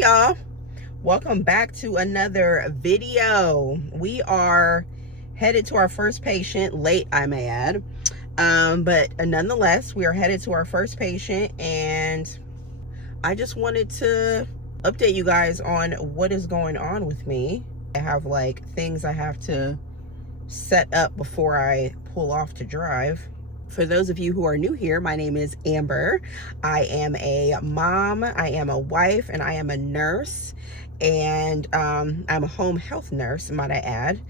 y'all, welcome back to another video. We are headed to our first patient, late I may add, but nonetheless we are headed to our first patient, and I just wanted to update you guys on what is going on with me. I have like things I have to set up before I pull off to drive. For those of you who are new here, my name is Amber. I am a mom, I am a wife, and I am a nurse. And I'm a home health nurse, might I add.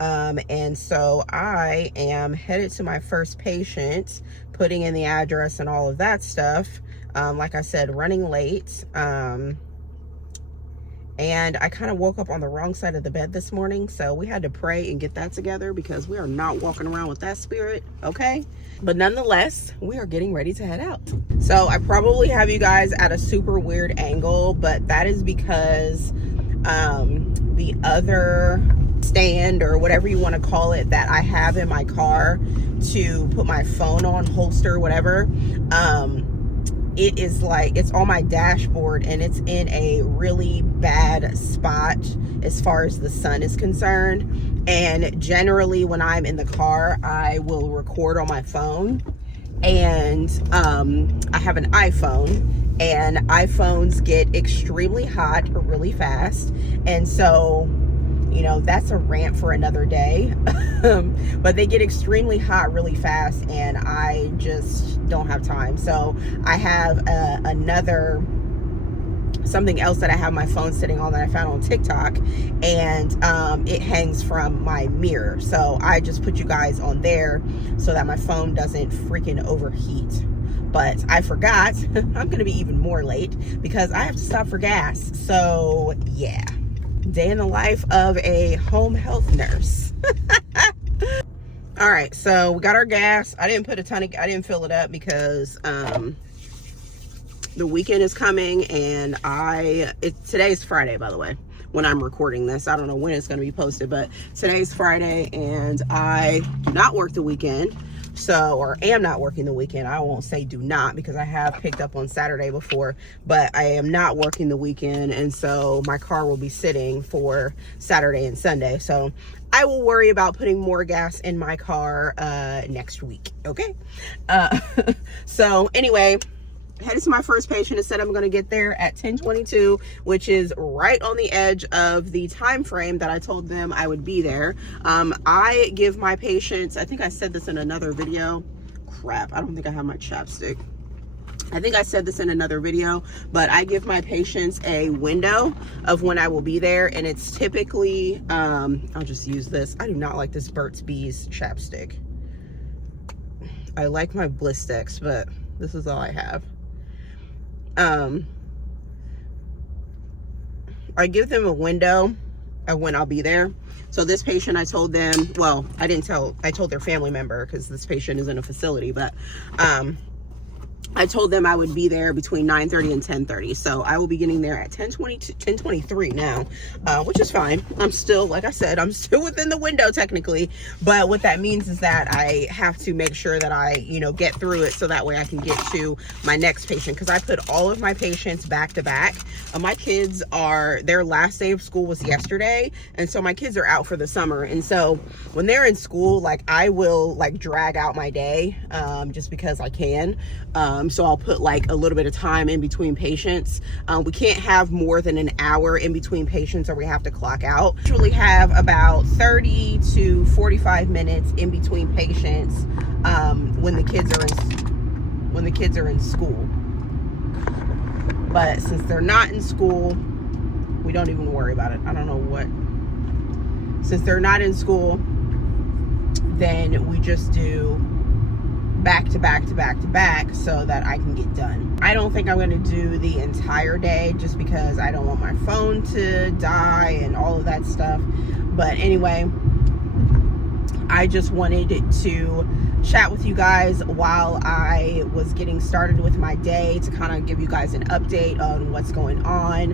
And so I am headed to my first patient, putting in the address and all of that stuff. Like I said, running late. And I kind of woke up on the wrong side of the bed this morning, so we had to pray and get that together because we are not walking around with that spirit, okay? But nonetheless, we are getting ready to head out. So I probably have you guys at a super weird angle, but that is because the other stand, or whatever you want to call it, that I have in my car to put my phone on, holster, whatever, it is like, it's on my dashboard and it's in a really bad spot as far as the sun is concerned. And generally when I'm in the car, I will record on my phone. And I have an iPhone, and iPhones get extremely hot really fast. And so, you know, that's a rant for another day. But they get extremely hot really fast, and I just don't have time. So I have something else that I have my phone sitting on that I found on TikTok, and it hangs from my mirror. So I just put you guys on there so that my phone doesn't freaking overheat. But I forgot. I'm gonna be even more late because I have to stop for gas. So yeah, day in the life of a home health nurse. All right, so we got our gas. I didn't fill it up because the weekend is coming, and today's Friday, by the way, when I'm recording this. I don't know when it's going to be posted, but today's Friday, and I do not work the weekend. Or am not working the weekend. I won't say do not, because I have picked up on Saturday before, but I am not working the weekend, and so my car will be sitting for Saturday and Sunday. So I will worry about putting more gas in my car next week, okay? So anyway, headed to my first patient. It said I'm going to get there at 10:22, which is right on the edge of the time frame that I told them I would be there. I give my patients, I think I said this in another video. Crap, I don't think I have my chapstick. I think I said this in another video, but I give my patients a window of when I will be there, and it's typically, I'll just use this. I do not like this Burt's Bees chapstick. I like my Blistex, but this is all I have. I give them a window of when I'll be there. So this patient, I told them, well, I told their family member, because this patient is in a facility, but I told them I would be there between 9:30 and 10:30. So I will be getting there at 10:23 now, which is fine. I'm still, like I said, I'm still within the window technically. But what that means is that I have to make sure that I, get through it so that way I can get to my next patient. Because I put all of my patients back to back. My kids their last day of school was yesterday. And so my kids are out for the summer. And so when they're in school, like, I will like drag out my day just because I can. So I'll put like a little bit of time in between patients. We can't have more than an hour in between patients or we have to clock out. Usually have about 30 to 45 minutes in between patients when the kids are in school. But since they're not in school, we don't even worry about it. I don't know what. Since they're not in school, then we just do back to back to back to back so that I can get done. I don't think I'm going to do the entire day just because I don't want my phone to die and all of that stuff. But anyway, I just wanted to chat with you guys while I was getting started with my day to kind of give you guys an update on what's going on.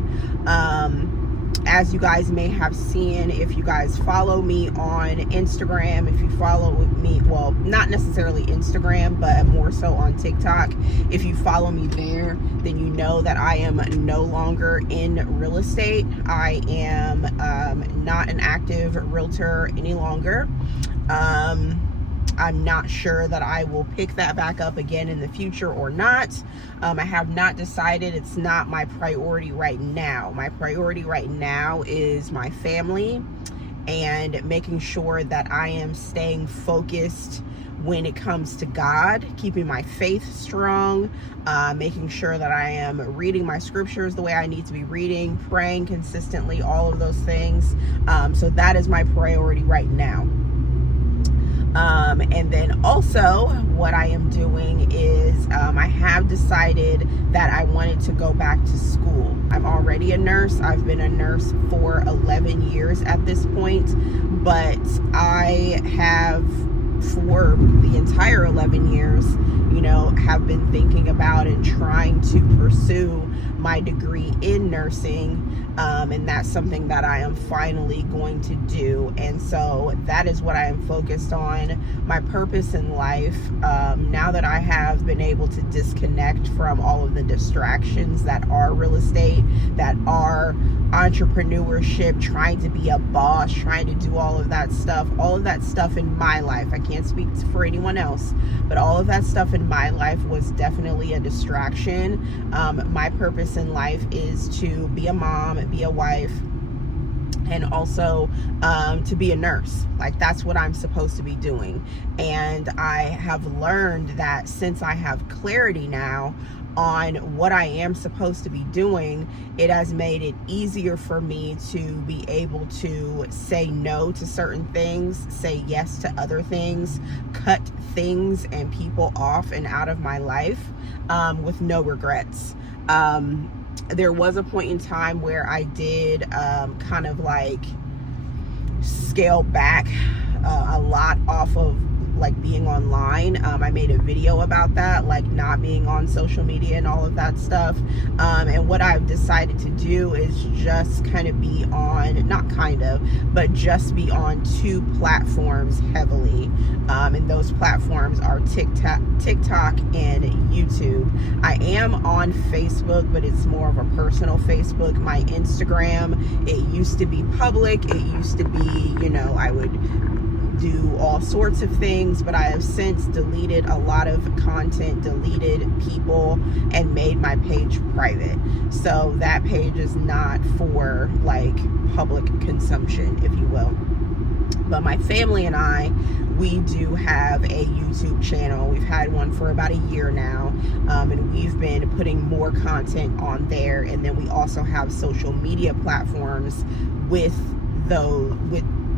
as you guys may have seen, if you guys follow me on Instagram, if you follow me, well, not necessarily Instagram, but more so on TikTok, if you follow me there, then you know that I am no longer in real estate. I am not an active realtor any longer. I'm not sure that I will pick that back up again in the future or not. I have not decided. It's not my priority right now. My priority right now is my family and making sure that I am staying focused when it comes to God, keeping my faith strong, making sure that I am reading my scriptures the way I need to be reading, praying consistently, all of those things. So that is my priority right now. And then also what I am doing is I have decided that I wanted to go back to school. I'm already a nurse. I've been a nurse for 11 years at this point, but I have, for the entire 11 years, you know, have been thinking about and trying to pursue my degree in nursing. And that's something that I am finally going to do. And so that is what I am focused on, my purpose in life. Now that I have been able to disconnect from all of the distractions that are real estate, that are entrepreneurship, trying to be a boss, trying to do all of that stuff in my life. I can't speak for anyone else, but all of that stuff in my life was definitely a distraction. My purpose in life is to be a mom, be a wife, and also to be a nurse. Like, that's what I'm supposed to be doing. And I have learned that since I have clarity now on what I am supposed to be doing, it has made it easier for me to be able to say no to certain things, say yes to other things, cut things and people off and out of my life with no regrets. There was a point in time where I did kind of like scale back a lot off of like being online. I made a video about that, like not being on social media and all of that stuff. And what I've decided to do is just kind of be on, not kind of, but just be on 2 platforms heavily. And those platforms are TikTok and YouTube. I am on Facebook, but it's more of a personal Facebook. My Instagram, it used to be public. It used to be, you know, I would do all sorts of things, but I have since deleted a lot of content, deleted people, and made my page private. So that page is not for like public consumption, if you will. But my family and I, we do have a YouTube channel. We've had one for about a year now, and we've been putting more content on there. And then we also have social media platforms with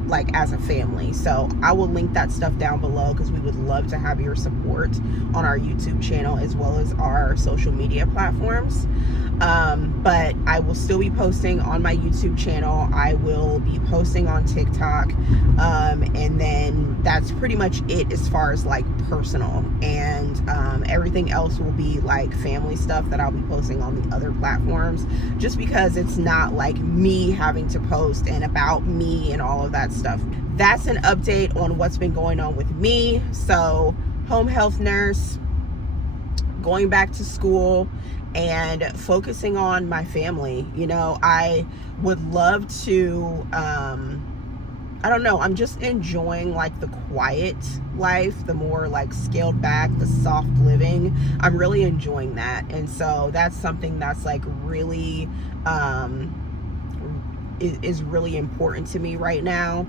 like as a family. So I will link that stuff down below, because we would love to have your support on our YouTube channel as well as our social media platforms. But I will still be posting on my YouTube channel. I will be posting on TikTok, and then that's pretty much it as far as like personal, and everything else will be like family stuff that I'll be posting on the other platforms, just because it's not like me having to post and about me and all of that stuff. That's an update on what's been going on with me. So, home health nurse, going back to school, and focusing on my family. You know, I would love to, I don't know, I'm just enjoying like the quiet life, the more like scaled back, the soft living. I'm really enjoying that. And so that's something that's like really, is really important to me right now.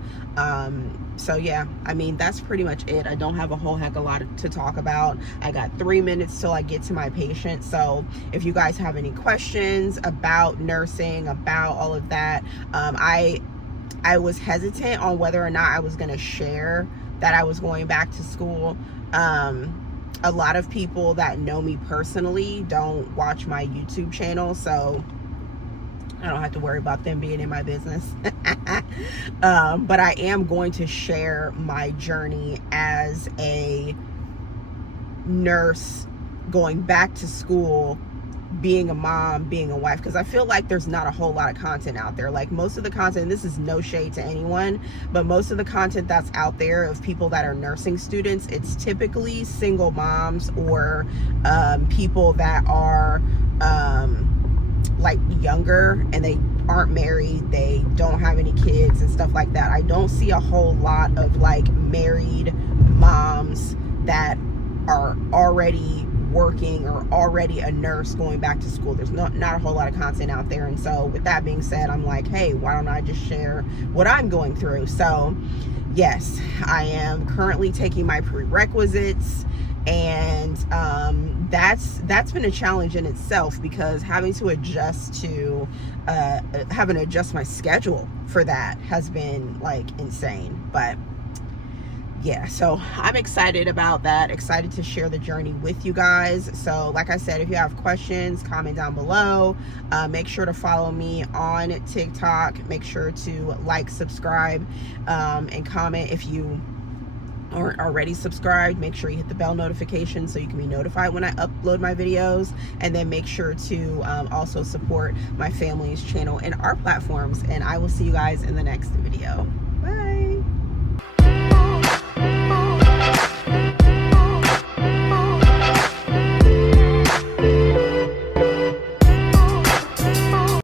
So yeah, I mean, that's pretty much it. I don't have a whole heck of a lot to talk about. I got 3 minutes till I get to my patient. So if you guys have any questions about nursing, about all of that, I was hesitant on whether or not I was going to share that I was going back to school. A lot of people that know me personally don't watch my YouTube channel, so I don't have to worry about them being in my business. But I am going to share my journey as a nurse going back to school, being a mom, being a wife, because I feel like there's not a whole lot of content out there. Like most of the content, and this is no shade to anyone, but most of the content that's out there of people that are nursing students, it's typically single moms or people that are like younger and they aren't married, they don't have any kids and stuff like that. I don't see a whole lot of like married moms that are already working or already a nurse going back to school. There's not a whole lot of content out there. And so with that being said, I'm like, hey, why don't I just share what I'm going through? So yes, I am currently taking my prerequisites, and that's been a challenge in itself, because having to adjust to having to adjust my schedule for that has been like insane. But yeah, so I'm excited about that, excited to share the journey with you guys. So like I said, if you have questions, comment down below. Make sure to follow me on TikTok. Make sure to like, subscribe, and comment. If you aren't already subscribed, make sure you hit the bell notification so you can be notified when I upload my videos. And then make sure to also support my family's channel and our platforms. And I will see you guys in the next video. Bye.